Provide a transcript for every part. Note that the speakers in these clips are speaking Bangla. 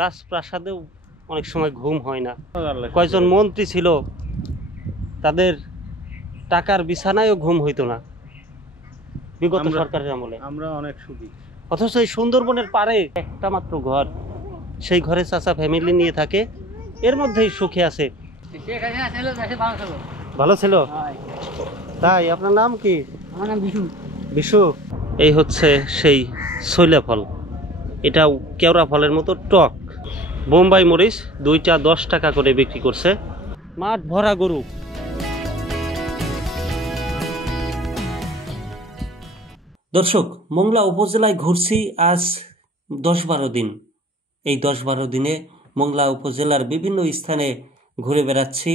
রাজপ্রাসাদেও অনেক সময় ঘুম হয় না। কয়জন মন্ত্রী ছিল, তাদের টাকার বিছানায়ও ঘুম হইতো না বিগত সরকারের আমলে। আমরা অনেক সুখী। অথচ এই সুন্দরবনের পাড়ে একটা মাত্র ঘর, সেই ঘরে চাচা ফ্যামিলি নিয়ে থাকে, এর মধ্যেই সুখে আছে। ভালো ছিল তাই? আপনার নাম কি? আমার নাম বিশু। বিশু। এই হচ্ছে সেই শৈলা ফল, এটাও কেওড়া ফলের মতো টক। বোম্বাই মরিচ 2টা 10 টাকা করে বিক্রি করছে। মাঠ ভরা গরু। দর্শক, মোংলা উপজেলায় ঘুরছি আজ 10-12 দিন। এই 10-12 দিনে মোংলা উপজেলার বিভিন্ন স্থানে ঘুরে বেড়াচ্ছি,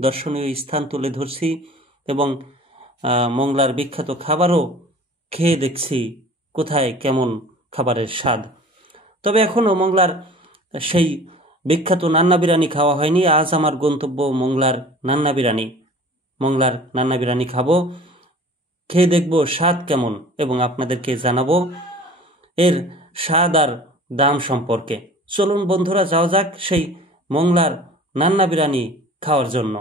দর্শনীয় স্থান তুলে ধরছি এবং মোংলার বিখ্যাত খাবারও খেয়ে দেখছি কোথায় কেমন খাবারের স্বাদ। তবে এখনও মোংলার সেই বিখ্যাত নান্না বিরিয়ানি খাওয়া হয়নি। আজ আমার গন্তব্য মোংলার নান্না বিরিয়ানি। মোংলার নান্না বিরিয়ানি খাবো, খেয়ে দেখবো স্বাদ কেমন এবং আপনাদেরকে জানাবো এর স্বাদ আর দাম সম্পর্কে। চলুন বন্ধুরা, যাওয়া যাক সেই মোংলার নান্না বিরিয়ানি খাওয়ার জন্য।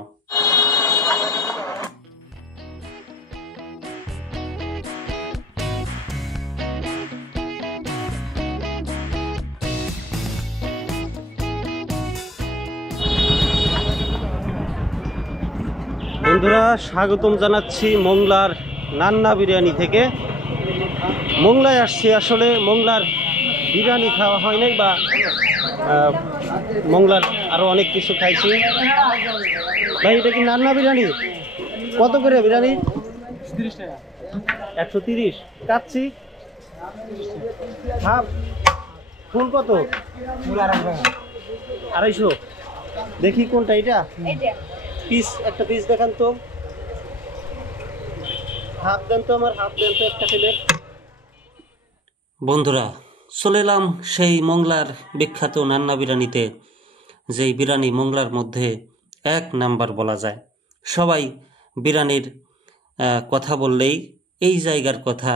বন্ধুরা, স্বাগতম জানাচ্ছি মোংলার নান্না বিরিয়ানি থেকে। মোংলায় আসছি, আসলে মোংলার বিরিয়ানি খাওয়া হয় নাই, বা মোংলার আরো অনেক কিছু খাইছি। ভাই, এটা কি নান্না বিরিয়ানি? কত করে বিরিয়ানি? 30 টাকা। 130। কাচ্চি হাফ ফুল কত? ফুল 250। দেখি কোনটা এটা। পিস, একটা পিস দেখান তো। হাফ দেন তো, আমার হাফ দেন তো একটা প্লেট। বন্ধুরা, চলে এলাম সেই মোংলার বিখ্যাত নান্না বিরিয়ানিতে, যেই বিরিয়ানি মোংলার মধ্যে 1 নাম্বার বলা যায়। সবাই বিরিয়ানির কথা বললেই এই জায়গার কথা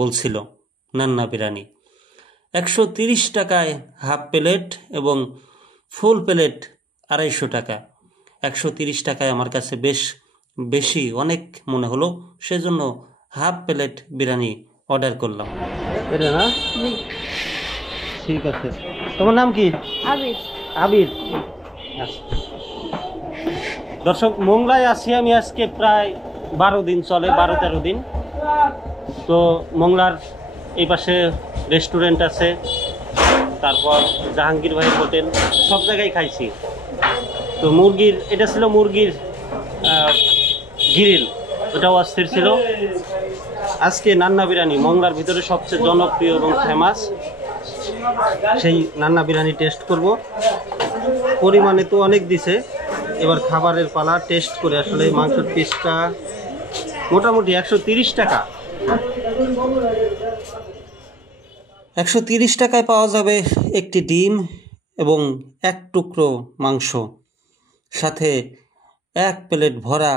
বলছিল। নান্না বিরিয়ানি 130 টাকায় হাফ প্লেট এবং ফুল প্লেট 250 টাকা। 130 টাকায় আমার কাছে বেশ বেশি অনেক মনে হলো, সেজন্য হাফ প্লেট বিরিয়ানি অর্ডার করলাম। এটা না? ঠিক আছে। তোমার নাম কি? আবির। আবির। দর্শক, মোংলায় আছি আমি আজকে প্রায় 12 দিন, চলে 12-13 দিন। তো মোংলার এই পাশে রেস্টুরেন্ট আছে, তারপর জাহাঙ্গীর ভাইয়ের হোটেল, সব জায়গায় খাইছি। তো মুরগির, এটা ছিল মুরগির গ্রিল, ওটাও অস্থির ছিল। আজকে নান্না বিরিয়ানি, মোংলার ভিতরে সবচেয়ে জনপ্রিয় এবং ফেমাস সেই নান্না বিরিয়ানি টেস্ট করব। পরিমাণে তো অনেক দিছে, এবার খাবারের পালা। টেস্ট করে আসলে মাংসের পিসটা মোটামুটি 130 টাকা। 130 টাকায় পাওয়া যাবে একটি ডিম এবং 1 টুকরো মাংস, সাথে 1 প্লেট ভরা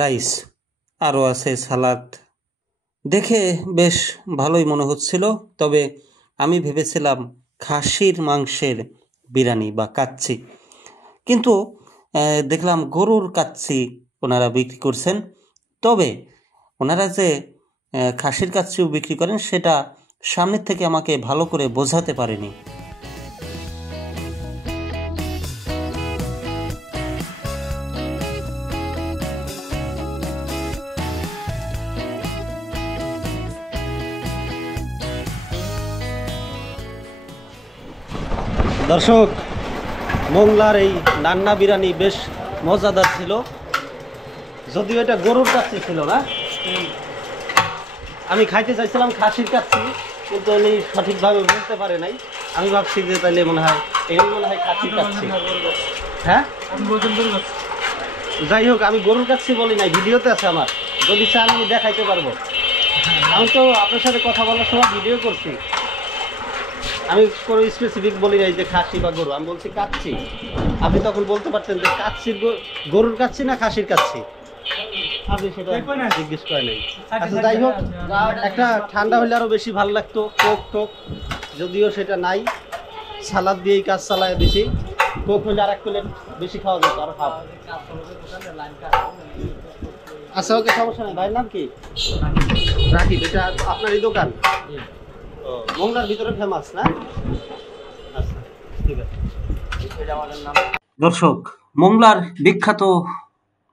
রাইস, আরও আছে সালাদ। দেখে বেশ ভালোই মনে হচ্ছিল, তবে আমি ভেবেছিলাম খাসির মাংসের বিরিয়ানি বা কাচ্চি, কিন্তু দেখলাম গরুর কাচ্চি ওনারা বিক্রি করছেন। তবে ওনারা যে খাসির কাচ্চিও বিক্রি করেন সেটা সামনের থেকে আমাকে ভালো করে বোঝাতে পারেনি। দর্শক, মোংলার এই নান্না বিরিয়ানি বেশ মজাদার ছিল, যদিও এটা গরুর কাচ্চি ছিল না। আমি খাইতে চাইছিলাম খাসির কাচ্চি, কিন্তু উনি সঠিকভাবে বুঝতে পারে নাই। আমি ভাবছি যে তাইলে মনে হয় খাসির কাচ্চি। হ্যাঁ, যাই হোক, আমি গরুর কাচ্চি বলি নাই, ভিডিওতে আছে আমার, যদি চান আমি দেখাইতে পারবো। আমি তো আপনার সাথে কথা বলার সময় ভিডিও করছি, আমি কোনো স্পেসিফিক বলি নাই যে খাসি বা গরু, আমি বলছি কাচ্চি। আপনি তখন বলতে পারতেন যে কাচ্চির, গরুর কাচ্চি না খাসির কাচ্চি, আপনি সেটা জিজ্ঞেস করে নাই। আচ্ছা, যাই হোক, একটা ঠান্ডা হলে আরো বেশি ভালো লাগতো, কোক টোক, যদিও সেটা নাই। সালাদ দিয়েই কাজ চালায় দিছি। কোক হলে আর এক প্লেট বেশি খাওয়া যেত, আর খাও। আচ্ছা ওকে, সমস্যা নেই। ভাইয়ের নাম কি? রাকিব। এটা আপনারই দোকান? ও, মোংলার ভিতরে ফেমাস না? আচ্ছা ঠিক আছে। দর্শক, মোংলার বিখ্যাত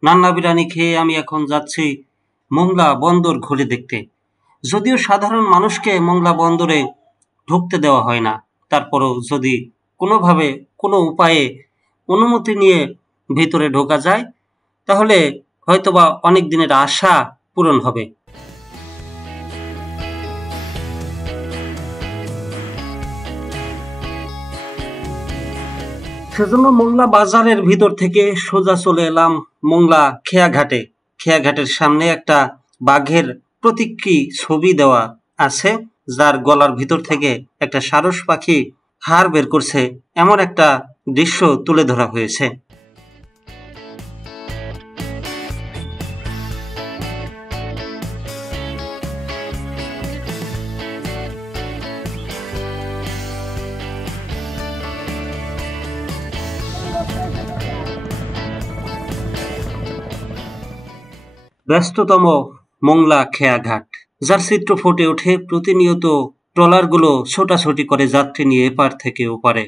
নান্না বিরিয়ানি খেয়ে আমি এখন যাচ্ছি মোংলা বন্দর ঘুরে দেখতে। যদিও সাধারণ মানুষকে মোংলা বন্দরে ঢুকতে দেওয়া হয় না, তারপরও যদি কোনোভাবে কোনো উপায়ে অনুমতি নিয়ে ভিতরে ঢোকা যায় তাহলে হয়তোবা অনেক দিনের আশা পূরণ হবে। সেজন্য মোংলা বাজারের ভিতর থেকে সোজা চলে এলাম মোংলা খেয়াঘাটে। খেয়াঘাটের সামনে একটা বাঘের প্রতীকী ছবি দেওয়া আছে, যার গলার ভিতর থেকে একটা সারস পাখি হাড় বের করছে, এমন একটা দৃশ্য তুলে ধরা হয়েছে। ব্যস্ততম মোংলা খেয়াঘাট, যার চিত্র ফুটে ওঠে প্রতিনিয়ত ট্রলারগুলো ছোটাছুটি করে যাত্রী নিয়ে এপার থেকে ওপারে।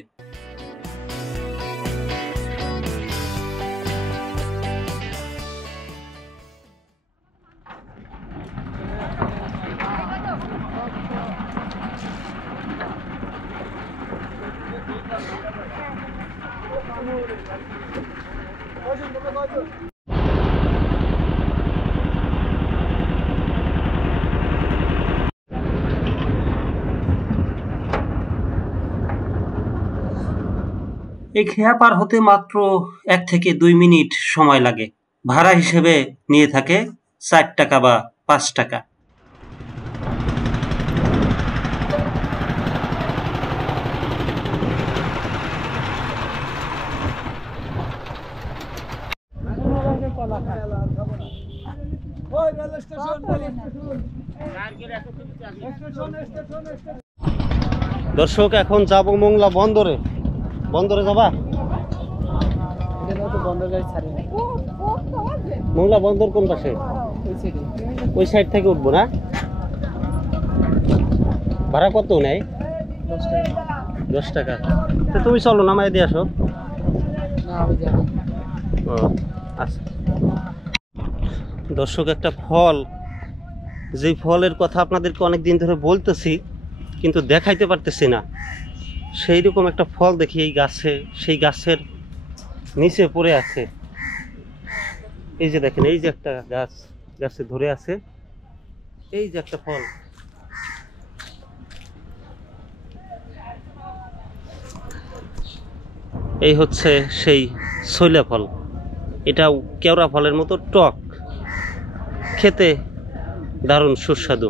এই খেয়া পার হতে মাত্র 1 থেকে 2 মিনিট সময় লাগে। ভাড়া হিসেবে নিয়ে থাকে 4 টাকা বা 5 টাকা। দর্শক, এখন যাব মোংলা বন্দরে। বন্দরে যাবা? মোংলা বন্দর কোন পাশে? ওই সাইড থেকে উঠবো না? ভাড়া কত নেয়? 10 টাকা। তো তুমি চলো, নামাই দিয়ে আসো। ও আচ্ছা। দর্শক, একটা ফল, যেই ফলের কথা আপনাদেরকে অনেকদিন ধরে বলতেছি কিন্তু দেখাইতে পারতেছি না, সেই রকম একটা ফল দেখি এই গাছে, সেই গাছের নিচে পড়ে আছে। এই যে দেখেন, এই যে একটা গাছ, গাছে ধরে আছে, এই যে একটা ফল। এই হচ্ছে সেই শৈলা ফল। এটাও কেওড়া ফলের মতো টক, খেতে দারুণ সুস্বাদু।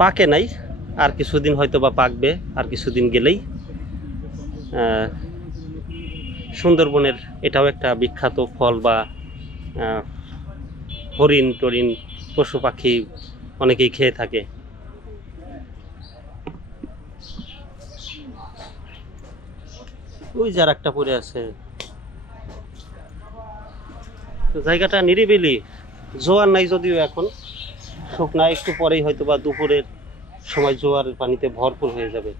পাকে নাই, আর কিছুদিন হয়তো বা পাকবে, আর কিছুদিন গেলেই। সুন্দরবনের এটাও একটা বিখ্যাত ফল, বা হরিণ টরিন, পশু পাখি অনেকেই খেয়ে থাকে। ওই যার একটা পড়ে আছে। জায়গাটা নিরিবিলি, জোয়ার নাই যদিও এখন, শুকনা, একটু পরেই হয়তো বা দুপুরের সময় জোয়ারের পানিতে ভরপুর হয়ে যাবে।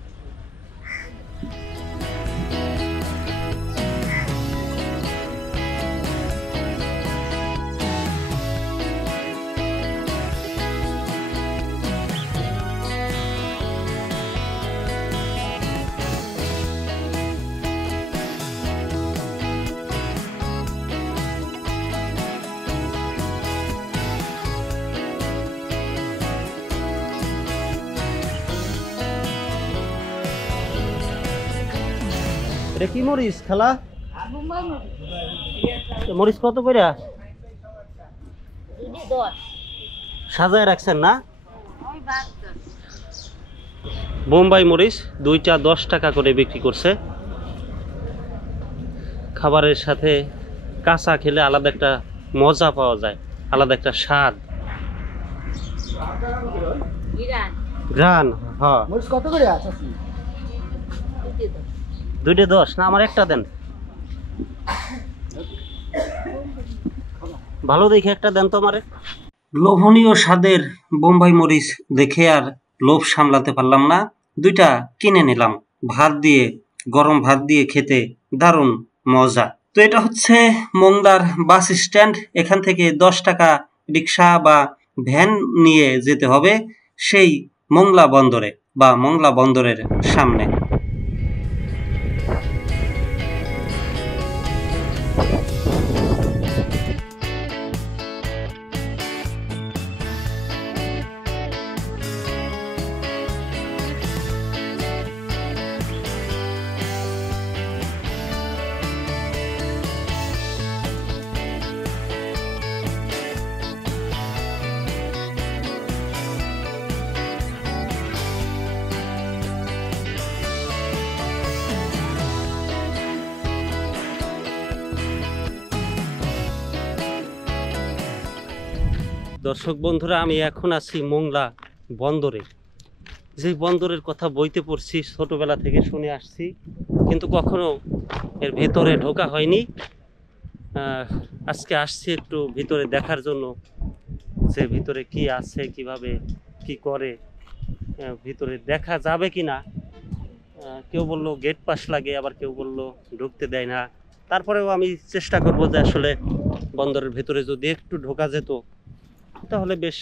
এটা কি মরিচ খালা? মরিচ কত করে সাজায় রাখছেন না? বোম্বাই মরিচ দুইটা 10 টাকা করে বিক্রি করছে। খাবারের সাথে কাঁচা খেলে আলাদা একটা মজা পাওয়া যায়, আলাদা একটা স্বাদ। ঘ্রাণ। হ্যাঁ, মরিচ কত করে আছে? দুইটা 10 না, আমার একটা দেন, ভালো দেখে একটা দেন তো আমারে। লোভনীয় স্বাদের বোম্বাই মরিচ দেখে আর লোভ সামলাতে পারলাম না, দুইটা কিনে নিলাম। ভাত দিয়ে, গরম ভাত দিয়ে খেতে দারুণ মজা। তো এটা হচ্ছে মোংলার বাস স্ট্যান্ড। এখান থেকে 10 টাকা রিক্সা বা ভ্যান নিয়ে যেতে হবে সেই মোংলা বন্দরে বা মোংলা বন্দরের সামনে। দর্শক বন্ধুরা, আমি এখন আছি মোংলা বন্দরে। যে বন্দরের কথা বইতে পড়ছি, ছোটবেলা থেকে শুনে আসছি, কিন্তু কখনো এর ভিতরে ঢোকা হয়নি। আজকে আসছি একটু ভিতরে দেখার জন্য, যে ভিতরে কি আছে, কিভাবে কি করে, ভিতরে দেখা যাবে কি না। কেউ বললো গেট পাস লাগে, আবার কেউ বললো ঢুকতে দেয় না। তারপরেও আমি চেষ্টা করবো যে আসলে বন্দরের ভিতরে যদি একটু ঢোকা যেত তাহলে বেশ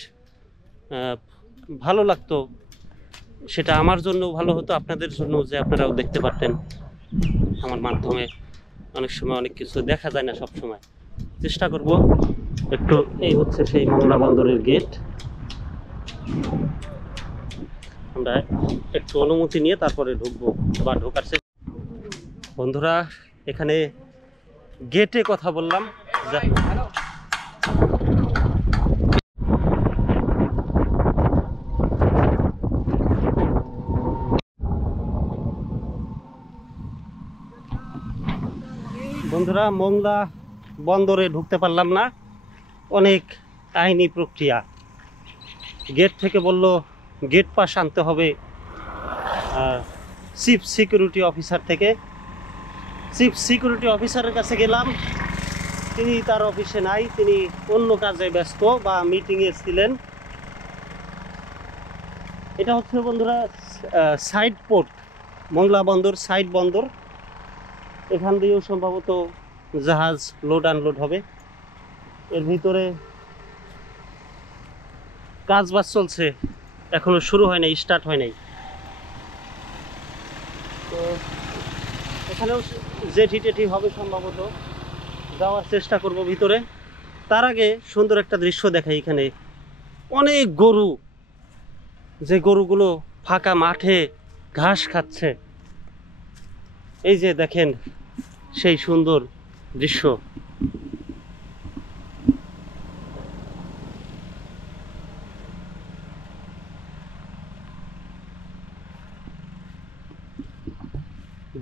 ভালো লাগতো। সেটা আমার জন্য ভালো হতো, আপনাদের জন্য, যে আপনারাও দেখতে পারতেন। আমার মাধ্যমে অনেক সময় অনেক কিছু দেখা যায় না সব সময়। চেষ্টা করব একটু। এই হচ্ছে সেই মোংলা বন্দরের গেট। আমরা একটু অনুমতি নিয়ে তারপরে ঢুকবো বা ঢোকার চেষ্টা। বন্ধুরা, এখানে গেটে কথা বললাম। বন্ধুরা, মোংলা বন্দরে ঢুকতে পারলাম না, অনেক আইনি প্রক্রিয়া। গেট থেকে বলল গেট পাস আনতে হবে চিফ সিকিউরিটি অফিসার থেকে। চিফ সিকিউরিটি অফিসারের কাছে গেলাম, তিনি তার অফিসে নাই, তিনি অন্য কাজে ব্যস্ত বা মিটিংয়ে ছিলেন। এটা হচ্ছে বন্ধুরা সাইড পোর্ট, মোংলা বন্দর সাইড বন্দর। এখান দিয়েও সম্ভবত জাহাজ লোড আনলোড হবে। এর ভিতরে কাজ বাজ চলছে, এখনো শুরু হয় নাই, স্টার্ট হয় নাই। তো এখানেও জেটি টেটি হবে সম্ভবত, যাওয়ার চেষ্টা করব ভিতরে। তার আগে সুন্দর একটা দৃশ্য দেখাই। এখানে অনেক গরু, যে গরুগুলো ফাঁকা মাঠে ঘাস খাচ্ছে। এই যে দেখেন সেই সুন্দর দৃশ্য।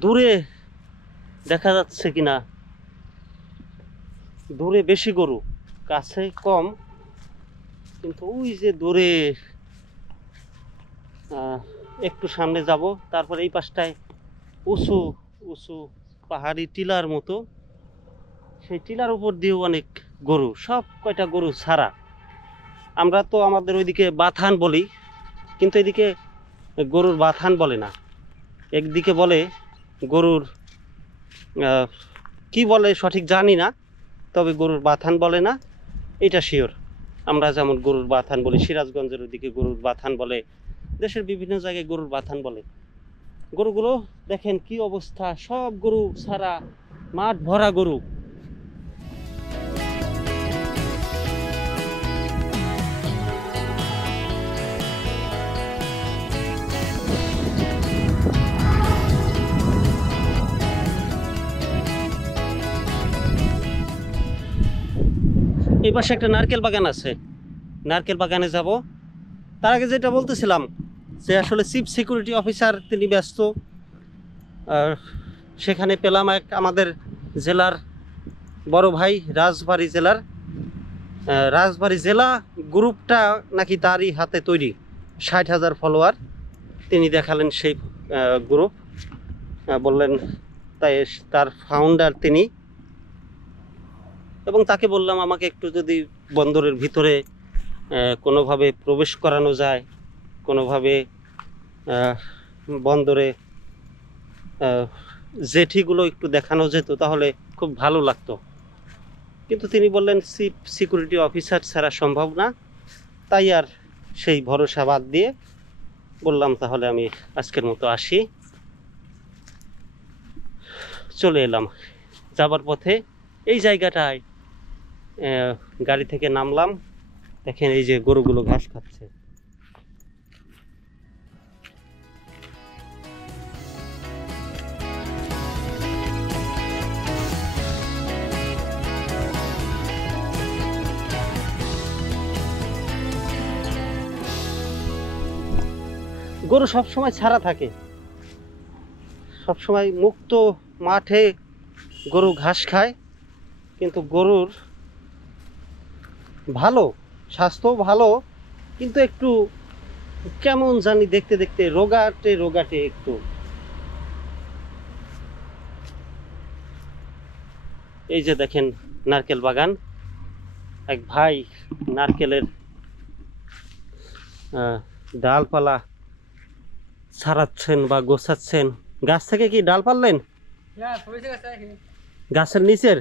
দূরে দেখা যাচ্ছে কিনা, দূরে বেশি গরু, কাছে কম, কিন্তু ওই যে দূরে একটু সামনে যাব, তারপর এই পাশটায় উঁচু উঁচু পাহাড়ি টিলার মতো, সেই টিলার উপর দিয়েও অনেক গরু, সব কয়টা গরু ছাড়া। আমরা তো আমাদের ওইদিকে বাথান বলি, কিন্তু এদিকে গরুর বাথান বলে না, একদিকে বলে গরুর কি বলে সঠিক জানি না, তবে গরুর বাথান বলে না, এটা শিওর। আমরা যেমন গরুর বাথান বলি, সিরাজগঞ্জের ওইদিকে গরুর বাথান বলে, দেশের বিভিন্ন জায়গায় গরুর বাথান বলে। গরুগুলো দেখেন কি অবস্থা, সব গরু ছাড়া, মাঠ ভরা গরু। এই পাশে একটা নারকেল বাগান আছে, নারকেল বাগানে যাব। তার আগে যেটা বলতেছিলাম, যে আসলে চিফ সিকিউরিটি অফিসার তিনি ব্যস্ত। আর সেখানে পেলাম এক আমাদের জেলার বড় ভাই, রাজবাড়ী জেলার, রাজবাড়ী জেলা গ্রুপটা নাকি তারই হাতে তৈরি, 60,000 ফলোয়ার। তিনি দেখালেন সেই গ্রুপ। বললেন তাই তার ফাউন্ডার তিনি, এবং তাকে বললাম আমাকে একটু যদি বন্দরের ভিতরে কোনোভাবে প্রবেশ করানো যায়, কোনোভাবে বন্দরে জেটিগুলো একটু দেখানো যেত তাহলে খুব ভালো লাগতো, কিন্তু তিনি বললেন চিফ সিকিউরিটি অফিসার ছাড়া সম্ভব না। তাই আর সেই ভরসা বাদ দিয়ে বললাম তাহলে আমি আজকের মতো আসি। চলে এলাম। যাবার পথে এই জায়গাটায় গাড়ি থেকে নামলাম, দেখেন এই যে গরুগুলো ঘাস খাচ্ছে। গরু সবসময় ছাড়া থাকে, সবসময় মুক্ত মাঠে গরু ঘাস খায়, কিন্তু গরুর ভালো, স্বাস্থ্য ভালো, কিন্তু একটু কেমন জানি দেখতে দেখতে রোগাটে রোগাটে একটু। এই যে দেখেন নারকেল বাগান, এক ভাই নারকেলের ডালপালা ছাড়াচ্ছেন বা গোছাচ্ছেন। গাছ থেকে কি ডাল পারলেন? গাছের নিচের?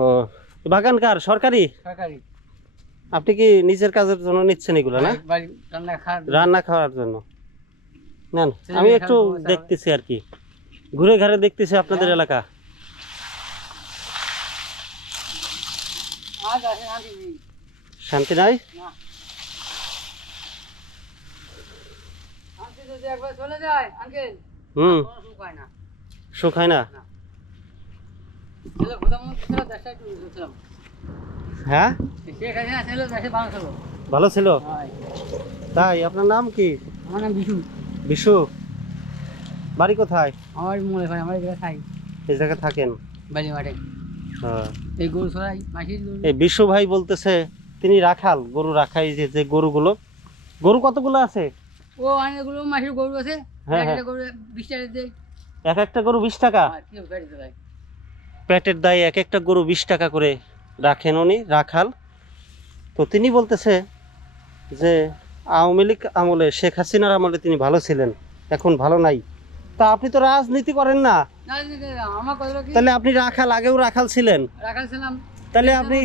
ও, বাগান কার? সরকারি? আপনি কি নিজের কাজের জন্য নিচ্ছেন এগুলো? না, রান্না খাওয়ার জন্য নেন। আমি একটু দেখতেছি আর কি, ঘুরে ঘাড়ে দেখতেছি আপনাদের এলাকা। শান্তি নাই? সুখ হয় না। হ্যাঁ, ভালো ছিল। তাই? আপনার নাম কি? আমার নাম বিশু। বিশু, বাড়ি কোথায়? আমার মনে হয় আমার এই জায়গায় থাকেন? বাড়ি মাঠে। এই গরু ছড়াই মাসির গরু। এই বিশু ভাই বলতেছে তিনি রাখাল, গরু রাখাই। যে গরুগুলো, গরু কতগুলো আছে? ও অনেকগুলো মাসির গরু আছে। হ্যাঁ, হ্যাঁ। গরু 20 টাকা দেয়। এক একটা গরু 20 টাকা? পেটের দায় এক একটা গরু 20 টাকা করে রাখেন উনি, রাখাল। তো তিনি বলতেছে যে আওয়ামী লীগ আমলে, শেখ হাসিনার আমলে তিনি ভালো ছিলেন, এখন ভালো নাই। তা আপনি তো রাজনীতি করেন না, তাহলে আপনি রাখাল, আগেও রাখাল ছিলেন? রাখাল ছিলাম। তাহলে আপনি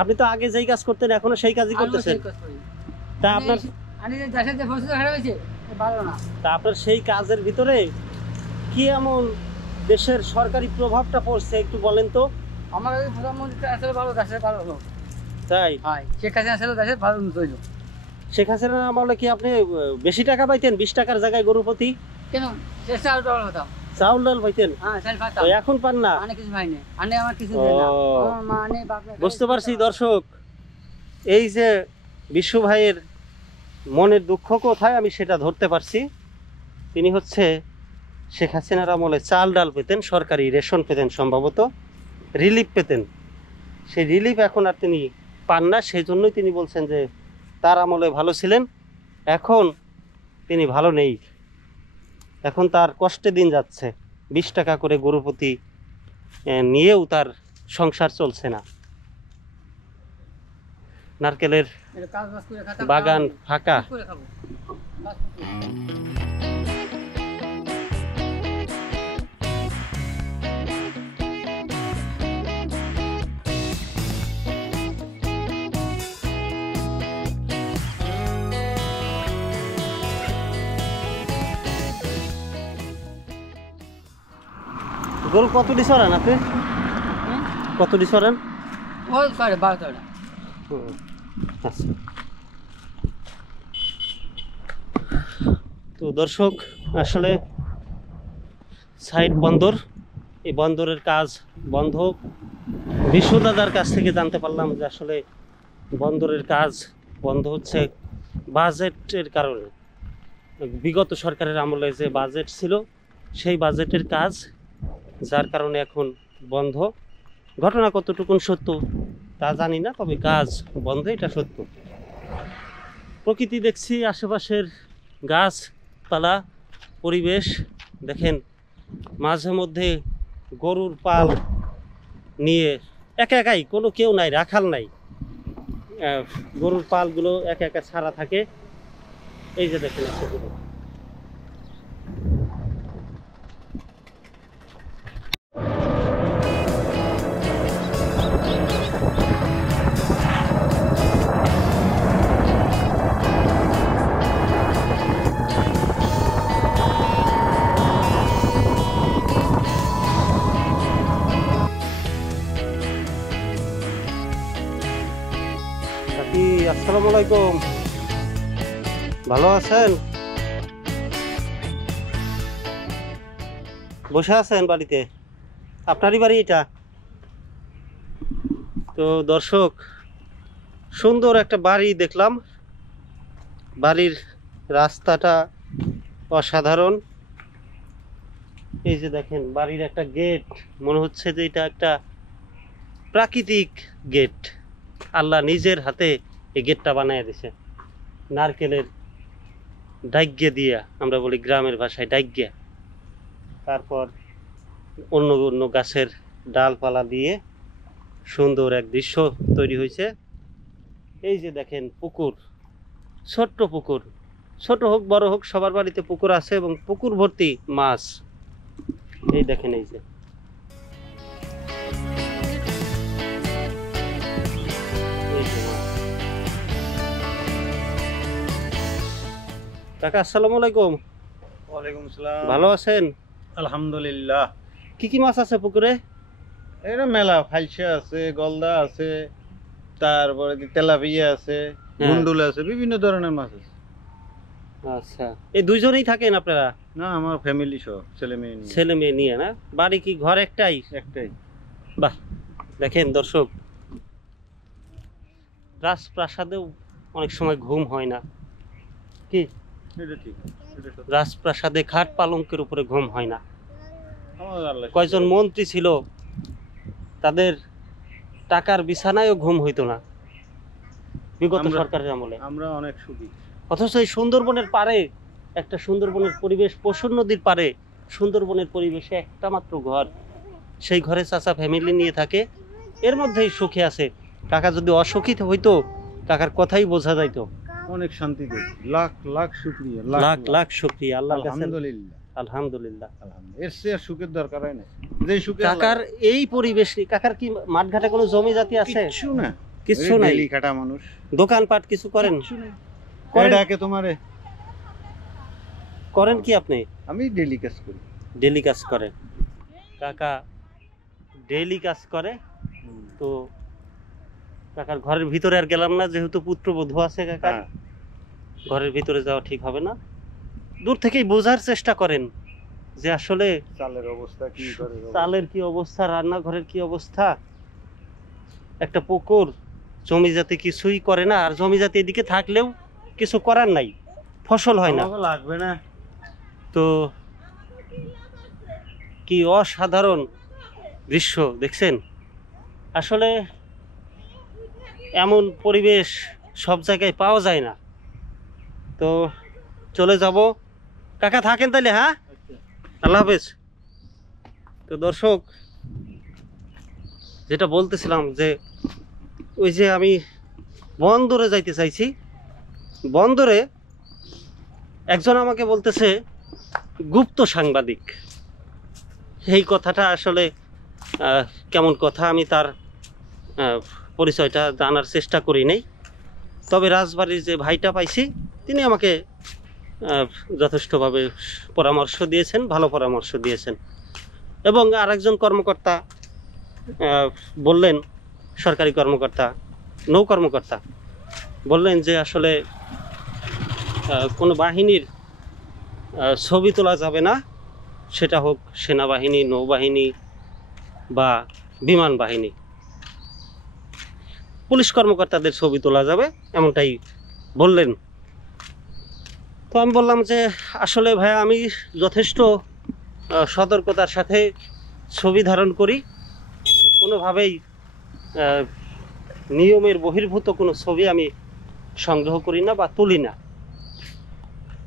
আপনি তো আগে যেই কাজ করতেন এখনো সেই কাজই করতেছেন। তা আপনার তা আপনার সেই কাজের ভিতরে কি এমন দেশের সরকারি প্রভাবটা পড়ছে একটু বলেন তো। আমার প্রধানমন্ত্রী আসলে ভালো, দেশের ভালো লোক। তাই? শেখ হাসিনা আসলে দেশের ভালো হইল। শেখ হাসিনার আমলে কি আপনি বেশি টাকা পাইতেন? 20 টাকার জায়গায় গরু প্রতি? কেন, চাউল ডাল হতাম। চাউল ডাল পাইতেন? এখন পান না? বুঝতে পারছি দর্শক, এই যে বিশু ভাইয়ের মনের দুঃখ কোথায় আমি সেটা ধরতে পারছি। তিনি হচ্ছে শেখ হাসিনার আমলে চাল ডাল পেতেন, সরকারি রেশন পেতেন, সম্ভবত রিলিফ পেতেন। সেই রিলিফ এখন আর তিনি পান না, সেই জন্যই তিনি বলছেন যে তার আমলে ভালো ছিলেন, এখন তিনি ভালো নেই, এখন তার কষ্টে দিন যাচ্ছে। 20 টাকা করে গরু প্রতি নিয়েও তার সংসার চলছে না। নারকেলের বাগান ফাঁকা। গরু কতটি সরান আপনি? কতটি সরান? তো দর্শক, আসলে সাইড বন্দর, এই বন্দরের কাজ বন্ধ। বিশ্বদাদার কাছ থেকে জানতে পারলাম যে আসলে বন্দরের কাজ বন্ধ হচ্ছে বাজেটের কারণে। বিগত সরকারের আমলে যে বাজেট ছিল সেই বাজেটের কাজ, যার কারণে এখন বন্ধ। ঘটনা কতটুকু সত্য তা জানি না, তবে কাজ বন্ধ, এটা সত্য। প্রকৃতি দেখছি আশেপাশের গাছপালা পরিবেশ দেখেন, মাঝে মধ্যে গরুর পাল নিয়ে একা একাই, কোনো কেউ নাই, রাখাল নাই, গরুর পালগুলো একা একা ছাড়া থাকে। এই যে দেখেন একটা গরু। কাকি আসসালামু আলাইকুম, ভালো আছেন? বসে আছেন বাড়িতে? আপনারই বাড়ি এটা? তো দর্শক, সুন্দর একটা বাড়ি দেখলাম, বাড়ির রাস্তাটা অসাধারণ। এই যে দেখেন বাড়ির একটা গেট, মনে হচ্ছে যে এটা একটা প্রাকৃতিক গেট, আল্লাহ নিজের হাতে এই গেটটা বানিয়ে দিছে নারকেলের ডাইগ্যে দিয়া, আমরা বলি গ্রামের ভাষায় ডাইগ্যা, তারপর অন্য অন্য গাছের ডালপালা দিয়ে সুন্দর এক দৃশ্য তৈরি হয়েছে। এই যে দেখেন পুকুর, ছোট্ট পুকুর, ছোট হোক বড় হোক সবার বাড়িতে পুকুর আছে, এবং পুকুর ভর্তি মাছ। এই দেখেন, এই যে কাকা আসসালামু আলাইকুম। ওয়ালাইকুম আসসালাম। ভালো আছেন? আলহামদুলিল্লাহ। কি কি মাছ আছে পুকুরে? এরা মেলা ফাইসা আছে, গলদা আছে, তারপরে তেলাপিয়া আছে, গুন্ডুল আছে, বিভিন্ন ধরনের মাছ আছে। আচ্ছা, এই দুইজনেই থাকেন আপনারা? না, আমার ফ্যামিলি সহ, ছেলে মেয়ে নিয়ে। ছেলে মেয়ে নিয়ে না? বাড়ি কি ঘর একটাই? একটাই। বাহ, দেখেন দর্শক, রাজপ্রাসাদেও অনেক সময় ঘুম হয় না, কি এটা ঠিক, এটা সত্য। রাজপ্রাসাদে খাট পালঙ্কের উপরে ঘুম হয় না। আমার আল্লাহ কয়জন মন্ত্রী ছিল, তাদের টাকার বিছানায়ও ঘুম হইতো না বিগত সরকারের আমলে। আমরা অনেক সুখী। অথচ এই সুন্দরবনের পারে, একটা সুন্দরবনের পরিবেশ, পশুর নদীর পারে সুন্দরবনের পরিবেশে একটা মাত্র ঘর, সেই ঘরে চাচা ফ্যামিলি নিয়ে থাকে, এর মধ্যেই সুখে আছে। কাকা যদি অসুখী হইতো, কাকার কথাই বোঝা যাইতো। অনেক শান্তি দেয়, লাখ লাখ শুকরিয়া, লাখ লাখ শুকরিয়া আল্লাহর কাছে। আলহামদুলিল্লাহ, আলহামদুলিল্লাহ। আলহামদুলিল্লাহ। এর চেয়ে সুখের দরকার হয় না। যেই সুখে কাকার এই পরিবেশ, কাকার কি মাঠঘাটে কোনো জমি জাতি আছে? কিছু না, কিছু নাই। ডেলি খাটা মানুষ, দোকানপাট কিছু করেন? কিছু নাই। করেন? ডাকে তোমারে? করেন কি আপনি? আমি ডেলি কাজ করি। ডেলি কাজ করেন? কাকা ডেলি কাজ করে। তো কাকার ঘরের ভিতরে আর গেলাম না, যেহেতু পুত্রবধূ আছে কাকার, হ্যাঁ। ঘরের ভিতরে যাওয়া ঠিক হবে না। দূর থেকেই বোঝার চেষ্টা করেন যে আসলে চালের অবস্থা কি, চালের কি অবস্থা, রান্নাঘরের কি অবস্থা। একটা পুকুর, জমি জাতি কিছুই করে না, আর জমি জাতি এদিকে থাকলেও কিছু করার নাই, ফসল হয় না। লাগবে না। তো কি অসাধারণ দৃশ্য দেখছেন। আসলে এমন পরিবেশ সব জায়গায় পাওয়া যায় না। তো চলে যাব, কাকা থাকেন তাহলে। হ্যাঁ, আল্লাহ হাফেজ। তো দর্শক, যেটা বলতেছিলাম, যে ওই যে আমি বন্দরে যাইতে চাইছি, বন্দরে একজন আমাকে বলতেছে গুপ্ত সাংবাদিক। এই কথাটা আসলে কেমন কথা, আমি তার পরিচয়টা জানার চেষ্টা করি নাই। তবে রাজবাড়ির যে ভাইটা পাইছি, তিনি আমাকে যথেষ্টভাবে পরামর্শ দিয়েছেন, ভালো পরামর্শ দিয়েছেন। এবং আরেকজন কর্মকর্তা বললেন, সরকারি কর্মকর্তা, নৌ কর্মকর্তা বললেন যে আসলে কোনো বাহিনীর ছবি তোলা যাবে না, সেটা হোক সেনাবাহিনী, নৌবাহিনী বা বিমান বাহিনী, পুলিশ কর্মকর্তাদের ছবি তোলা যাবে, এমনটাই বললেন। তো আমি বললাম যে আসলে ভাই, আমি যথেষ্ট সতর্কতার সাথে ছবি ধারণ করি, কোনোভাবেই নিয়মের বহির্ভূত কোনো ছবি আমি সংগ্রহ করি না বা তুলি না।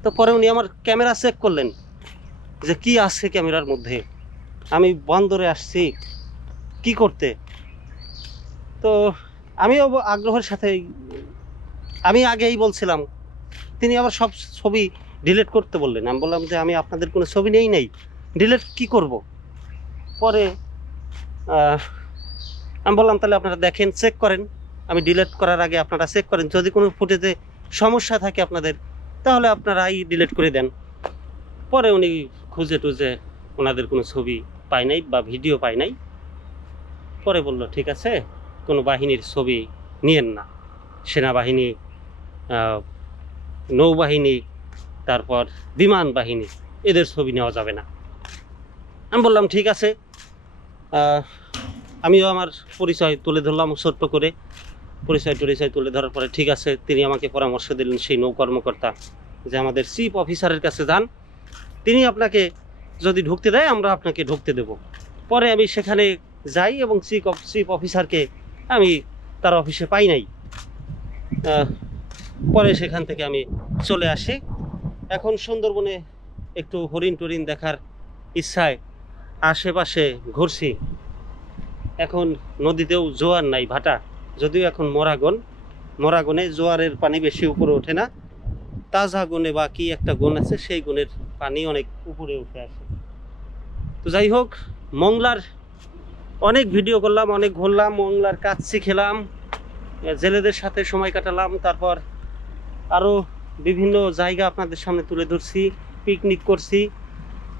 তো পরে উনি আমার ক্যামেরা চেক করলেন যে কি আছে ক্যামেরার মধ্যে। আমি বন্দরে আসছি কি করতে, তো আমিও আগ্রহের সাথে আমি আগেই বলছিলাম, তিনি আবার সব ছবি ডিলিট করতে বললেন। আমি বললাম যে আমি আপনাদের কোনো ছবি নেই, ডিলিট কি করব। পরে আমি বললাম তাহলে আপনারা দেখেন, চেক করেন, আমি ডিলিট করার আগে আপনারা চেক করেন, যদি কোনো ফুটেজে সমস্যা থাকে আপনাদের তাহলে আপনারা ডিলিট করে দেন। পরে উনি খুঁজে টুজে ওনাদের কোনো ছবি পায় নাই বা ভিডিও পায় নাই। পরে বলল ঠিক আছে, কোনো বাহিনীর ছবি নিয়েন না, সেনাবাহিনী, নৌবাহিনী, তারপর বিমান বাহিনী, এদের ছবি নেওয়া যাবে না। আমি বললাম ঠিক আছে। আমিও আমার পরিচয় তুলে ধরলাম ছোট্ট করে, পরিচয় তুলে ধরার পরে ঠিক আছে, তিনি আমাকে পরামর্শ দিলেন সেই নৌ কর্মকর্তা যে আমাদের চিফ অফিসারের কাছে যান, তিনি আপনাকে যদি ঢুকতে দেয় আমরা আপনাকে ঢুকতে দেব। পরে আমি সেখানে যাই এবং চিফ অফিসারকে আমি তার অফিসে পাই নাই। পরে সেখান থেকে আমি চলে আসি। এখন সুন্দরবনে একটু হরিণ টরিণ দেখার ইচ্ছায় আশেপাশে ঘুরছি। এখন নদীতেও জোয়ার নাই, ভাটা, যদিও এখন মরাগনে জোয়ারের পানি বেশি উপরে ওঠে না, তাজা গুণে বা কি একটা গুণ আছে, সেই গুণের পানি অনেক উপরে উঠে আসে। তো যাই হোক, মংলার অনেক ভিডিও করলাম, অনেক ঘুরলাম, মংলার কাচ্চি খেলাম, জেলেদের সাথে সময় কাটালাম, তারপর আরও বিভিন্ন জায়গা আপনাদের সামনে তুলে ধরছি, পিকনিক করছি।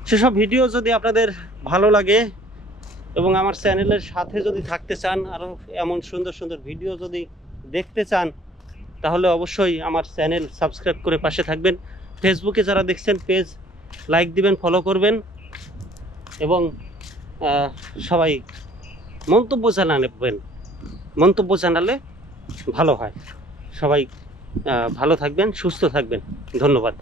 সেসব ভিডিও যদি আপনাদের ভালো লাগে এবং আমার চ্যানেলের সাথে যদি থাকতে চান, আরও এমন সুন্দর সুন্দর ভিডিও যদি দেখতে চান, তাহলে অবশ্যই আমার চ্যানেল সাবস্ক্রাইব করে পাশে থাকবেন। ফেসবুকে যারা দেখছেন পেজ লাইক দিবেন, ফলো করবেন এবং সবাই মন্তব্য জানাবেন। মন্তব্য জানালে ভালো হয়। সবাই ভালো থাকবেন, সুস্থ থাকবেন। ধন্যবাদ।